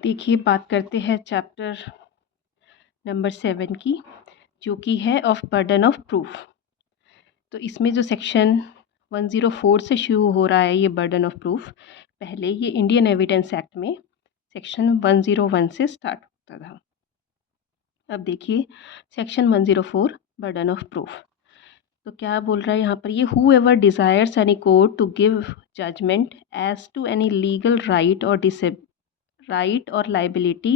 देखिए, बात करते हैं चैप्टर नंबर 7 की, जो कि है ऑफ बर्डन ऑफ प्रूफ। तो इसमें जो सेक्शन 104 से शुरू हो रहा है ये बर्डन ऑफ प्रूफ, पहले ये इंडियन एविडेंस एक्ट में सेक्शन 101 से स्टार्ट होता था। अब देखिए सेक्शन 104 बर्डन ऑफ प्रूफ। तो क्या बोल रहा है यहाँ पर, ये whoever desires any court to give judgment as to any legal right or liability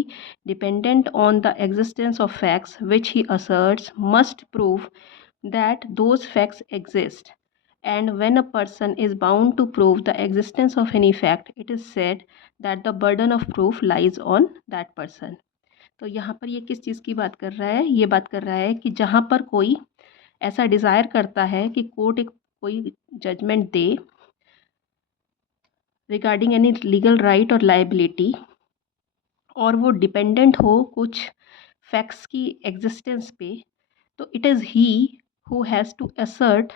dependent on the existence of facts which he asserts must prove that those facts exist, and when a person is bound to prove the existence of any fact it is said that the burden of proof lies on that person। तो यहाँ पर ये किस चीज़ की बात कर रहा है, ये बात कर रहा है कि जहाँ पर कोई ऐसा डिज़ायर करता है कि कोर्ट एक कोई जजमेंट दे रिगार्डिंग एनी लीगल राइट और लाइबिलिटी, और वो डिपेंडेंट हो कुछ फैक्ट्स की एग्जिस्टेंस पे, तो it is he who has to assert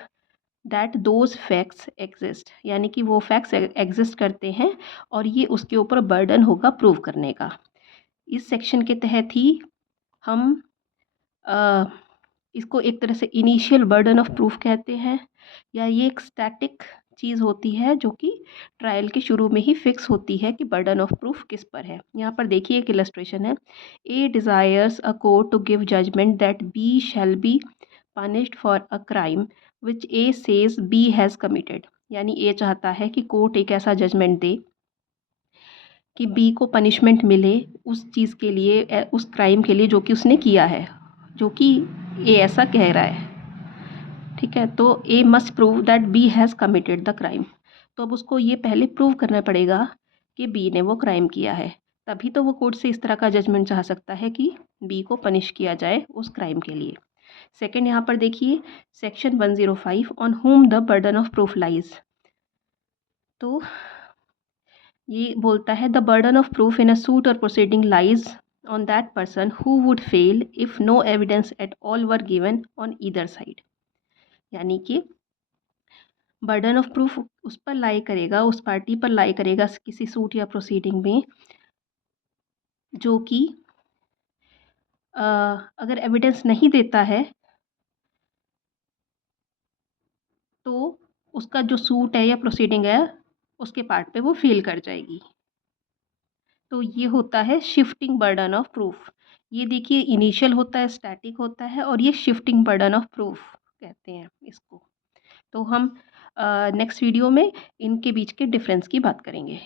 that those facts exist, यानी कि वो फैक्ट्स एग्जिस्ट करते हैं और ये उसके ऊपर बर्डन होगा प्रूव करने का। इस सेक्शन के तहत ही हम इसको एक तरह से इनिशियल बर्डन ऑफ प्रूफ कहते हैं, या ये एक स्टैटिक चीज़ होती है जो कि ट्रायल के शुरू में ही फिक्स होती है कि बर्डन ऑफ प्रूफ किस पर है। यहाँ पर देखिए एक इलस्ट्रेशन है, A desires a court to give judgment that B shall be punished for a crime which A says B has committed, यानी ए चाहता है कि कोर्ट एक ऐसा जजमेंट दे कि बी को पनिशमेंट मिले उस चीज़ के लिए, उस क्राइम के लिए जो कि उसने किया है, जो कि ए ऐसा कह रहा है। ठीक है, तो A must prove that B has committed the crime. तो अब उसको ये पहले प्रूव करना पड़ेगा कि बी ने वो क्राइम किया है, तभी तो वो कोर्ट से इस तरह का जजमेंट चाह सकता है कि बी को पनिश किया जाए उस क्राइम के लिए। सेकंड यहाँ पर देखिए section 105 on whom the burden of proof lies. तो ये बोलता है the burden of proof in a suit और proceeding lies on that person who would fail if no evidence at all were given on either side, यानी कि burden of proof उस पर लाई करेगा, उस पार्टी पर लाई करेगा किसी सूट या प्रोसीडिंग में जो कि अगर एविडेंस नहीं देता है तो उसका जो सूट है या प्रोसीडिंग है उसके पार्ट पे वो फेल कर जाएगी। तो ये होता है शिफ्टिंग बर्डन ऑफ प्रूफ। ये देखिए इनिशियल होता है, स्टैटिक होता है, और ये शिफ्टिंग बर्डन ऑफ प्रूफ कहते हैं इसको। तो हम नेक्स्ट वीडियो में इनके बीच के डिफरेंस की बात करेंगे।